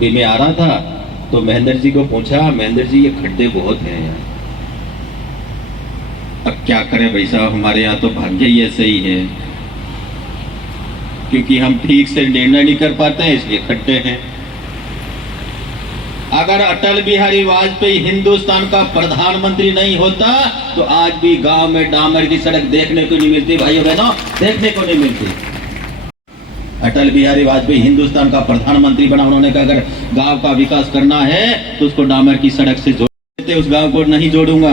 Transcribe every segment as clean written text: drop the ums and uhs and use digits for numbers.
अभी मैं आ रहा था तो महेंद्र जी को पूछा, महेंद्र जी ये खड्डे बहुत हैं यार, अब क्या करें भाई साहब, हमारे यहाँ तो भाग्य ही ऐसे ही है, क्योंकि हम ठीक से निर्णय नहीं कर पाते हैं इसलिए खड्डे हैं। अगर अटल बिहारी वाजपेयी हिंदुस्तान का प्रधानमंत्री नहीं होता तो आज भी गांव में डामर की सड़क देखने को नहीं मिलती भाइयों बहनों, देखने को नहीं मिलती। अटल बिहारी वाजपेयी हिंदुस्तान का प्रधानमंत्री बना, उन्होंने कहा अगर गांव का विकास करना है तो उसको डामर की सड़क से जोड़ देते, उस गांव को नहीं जोड़ूंगा।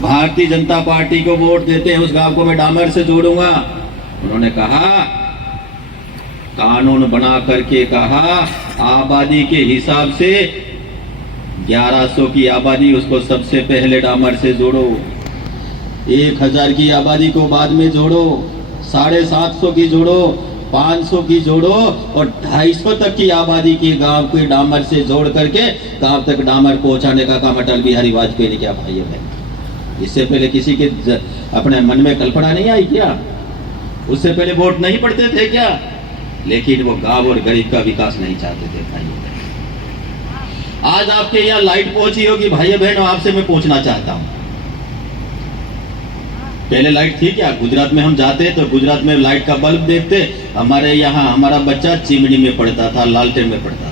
भारतीय जनता पार्टी को वोट देते हैं, उस गांव को मैं डामर से जोड़ूंगा। उन्होंने कहा, कानून बना करके कहा, आबादी के हिसाब से 1100 की आबादी उसको सबसे पहले डामर से जोड़ो, 1000 की आबादी को बाद में जोड़ो, 750 की जोड़ो, 500 की जोड़ो और 250 तक की आबादी के गांव को डामर से जोड़ करके गांव तक डामर पहुंचाने का काम अटल बिहारी वाजपेयी ने किया भाइयों बहन। इससे पहले किसी के अपने मन में कल्पना नहीं आई क्या? उससे पहले वोट नहीं पड़ते थे क्या? लेकिन वो गांव और गरीब का विकास नहीं चाहते थे भाइयों बहन। आज आपके यहाँ लाइट पहुंची होगी भाइयों बहनों, आपसे मैं पूछना चाहता हूं, पहले लाइट थी क्या? गुजरात में हम जाते तो गुजरात में लाइट का बल्ब देखते, हमारे यहाँ हमारा बच्चा चिमनी में पड़ता था, लालटेन में पड़ता था।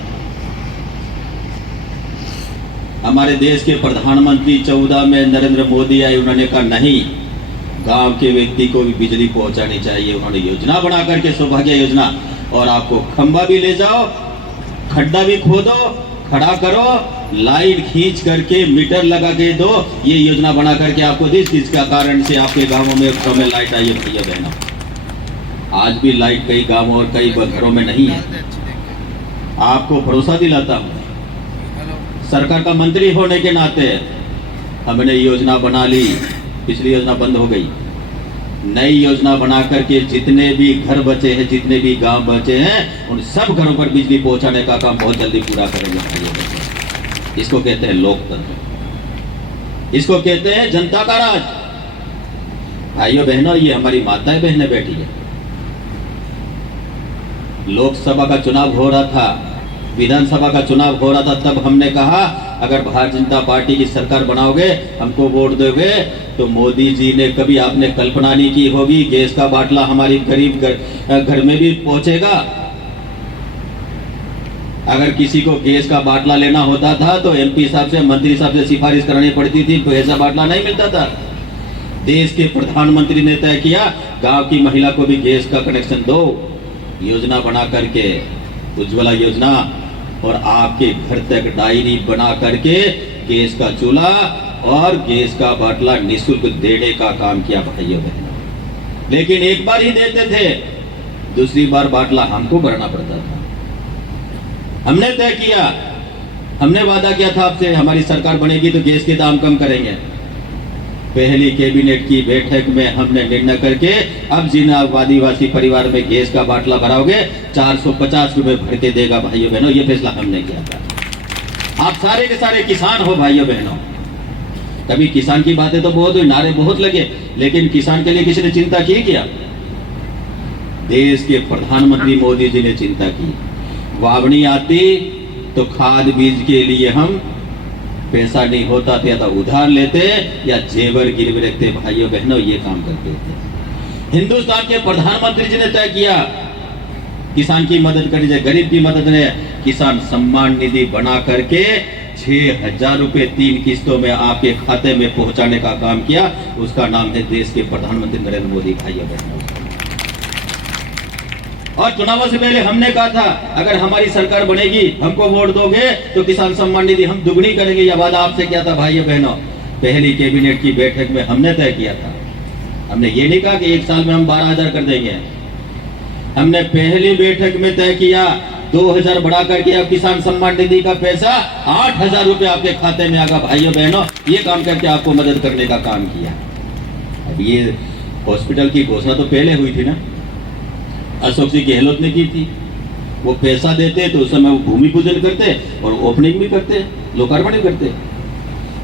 हमारे देश के प्रधानमंत्री 14 में नरेंद्र मोदी आए, उन्होंने कहा नहीं, गांव के व्यक्ति को भी बिजली पहुंचानी चाहिए। उन्होंने योजना बना करके सौभाग्य योजना, और आपको खंबा भी ले जाओ, खड्डा भी खोदो, खड़ा करो, लाइन खींच करके मीटर लगा के दो, ये योजना बना करके आपको दी, जिसका कारण से आपके गांवों में समय लाइट आई है भैया बहनों। आज भी लाइट कई गांवों और कई घरों में नहीं है। आपको भरोसा दिलाता हूं, सरकार का मंत्री होने के नाते हमने योजना बना ली, पिछली योजना बंद हो गई, नई योजना बना करके जितने भी घर बचे हैं, जितने भी गांव बचे हैं, उन सब घरों पर बिजली पहुंचाने का काम बहुत जल्दी पूरा करेंगे। इसको कहते हैं लोकतंत्र, इसको कहते हैं जनता का राज। भाइयों बहनों, ये हमारी माताएं बहनें बैठी है। लोकसभा का चुनाव हो रहा था, विधानसभा का चुनाव हो रहा था, तब हमने कहा अगर भारतीय जनता पार्टी की सरकार बनाओगे, हमको वोट दोगे, तो मोदी जी ने कभी आपने कल्पना नहीं की होगी गैस का बाटला हमारी गरीब घर में भी पहुंचेगा। अगर किसी को गैस का बाटला लेना होता था तो एमपी साहब से, मंत्री साहब से सिफारिश करानी पड़ती थी, तो ऐसा बाटला नहीं मिलता था। देश के प्रधानमंत्री ने तय किया गांव की महिला को भी गैस का कनेक्शन दो, योजना बना करके, उज्ज्वला योजना, और आपके घर तक डायरी बना करके गैस का चूल्हा और गैस का बाटला निःशुल्क देने का काम किया भाइयों बहनों। लेकिन एक बार ही देते थे, दूसरी बार बाटला हमको भरना पड़ता था। हमने तय किया, हमने वादा किया था आपसे, हमारी सरकार बनेगी तो गैस के दाम कम करेंगे। पहली कैबिनेट की बैठक में हमने निर्णय करके अब जिन आदिवासी परिवार में गैस का बाटला भराओगे 450 रुपए भर के देगा भाइयों बहनों, ये फैसला हमने किया था। आप सारे के सारे किसान हो भाइयों बहनों। कभी किसान की बातें तो बहुत हुई, नारे बहुत लगे, लेकिन किसान के लिए किसी ने चिंता की क्या? देश के प्रधानमंत्री मोदी जी ने चिंता की। वावणी आती तो खाद बीज के लिए हम पैसा नहीं होता था तो उधार लेते या जेवर गिरवी रखते भाइयों बहनों, ये काम करते थे। हिंदुस्तान के प्रधानमंत्री जी ने तय किया किसान की मदद करनी चाहिए, गरीब की मदद ने किसान सम्मान निधि बना करके 6000 रुपए 3 किस्तों में आपके खाते में पहुंचाने का काम किया। उसका नाम है देश के प्रधानमंत्री नरेंद्र मोदी भाइयों बहनों। और चुनावों से पहले हमने कहा था अगर हमारी सरकार बनेगी, हमको वोट दोगे तो किसान सम्मान निधि हम दुगनी करेंगे। यह वादा आपसे किया था भाइयों बहनों। पहली कैबिनेट की बैठक में हमने तय किया था। हमने ये नहीं कहा कि एक साल में हम 12000 कर देंगे। हमने पहली बैठक में तय किया 2000 बढ़ा करके अब किसान सम्मान निधि का पैसा 8000 रुपए आपके खाते में आगा भाइयों बहनों। ये काम करके आपको मदद करने का काम किया। अब ये हॉस्पिटल की घोषणा तो पहले हुई थी ना, अशोक सिंह गहलोत ने की थी। वो पैसा देते तो उस समय वो भूमि पूजन करते और ओपनिंग भी करते, लोकार्पण भी करते।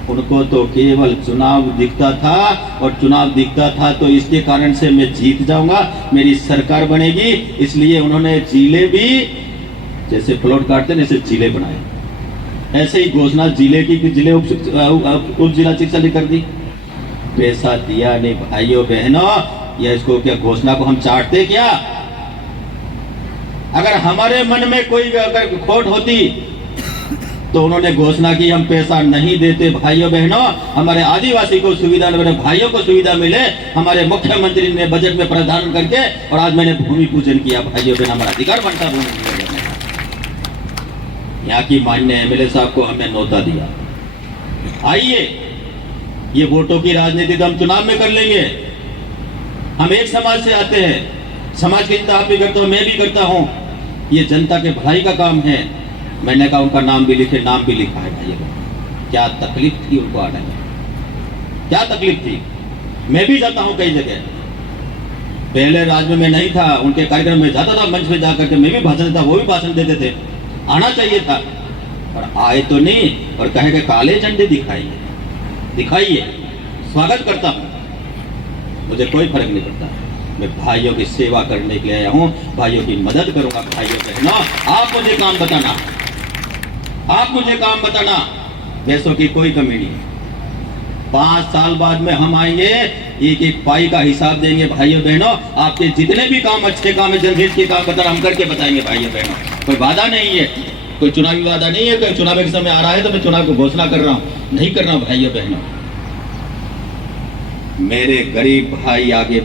उनको तो केवल चुनाव दिखता था, और चुनाव दिखता था तो इसके कारण से मैं जीत जाऊंगा, मेरी सरकार बनेगी, इसलिए उन्होंने जिले भी जैसे प्लॉट काटते हैं, ऐसे जिले बनाए। ऐसे ही घोषणा जिले की जिले उप जिला शिक्षा अधिकारी कर दी। पैसा दिया नहीं भाइयों बहनों, या इसको क्या घोषणा को हम चाटते क्या? अगर हमारे मन में कोई अगर खोट होती तो उन्होंने घोषणा की हम पैसा नहीं देते भाइयों बहनों, हमारे आदिवासी को सुविधा, मेरे भाइयों को सुविधा मिले। हमारे मुख्यमंत्री ने बजट में प्रावधान करके, और आज मैंने भूमि पूजन किया भाइयों बहनों, हमारा अधिकार बनता भूमि पूजन करने का। यहाँ की माननीय एमएलए साहब को हमने न्योता दिया, आइए, ये वोटों की राजनीति तो हम चुनाव में कर लेंगे। हम एक समाज से आते हैं, समाज की चिंता आप भी करते हो, मैं भी करता हूं। ये जनता के भलाई का काम है। मैंने कहा उनका नाम भी लिखे, नाम भी लिखा है भाई। क्या तकलीफ थी उनको आने में, क्या तकलीफ थी। मैं भी जाता हूं कई जगह, पहले राज में मैं नहीं था, उनके कार्यक्रम में जाता था, मंच पे जाकर के मैं भी भाषण देता, वो भी भाषण देते थे। आना चाहिए था, और आए तो नहीं, और कहे कि काले झंडे दिखाइए, दिखाइए, स्वागत करता हूं, मुझे कोई फर्क नहीं पड़ता। मैं भाइयों की सेवा करने के लिए आया हूं, भाइयों की मदद करूंगा। भाइयों बहनों, आप मुझे काम बताना, आप मुझे काम बताना, पैसों की कोई कमी नहीं। 5 साल बाद में हम आएंगे, एक एक पाई का हिसाब देंगे भाइयों बहनों। आपके जितने भी काम अच्छे काम है, जनहित के काम बताना, हम करके बताएंगे भाइयों बहनों। कोई वादा नहीं है, कोई चुनावी वादा नहीं है, कोई चुनाव के समय आ रहा है तो मैं चुनाव की घोषणा कर रहा हूं, नहीं कर रहा हूं भाइयों बहनों। मेरे गरीब भाई आगे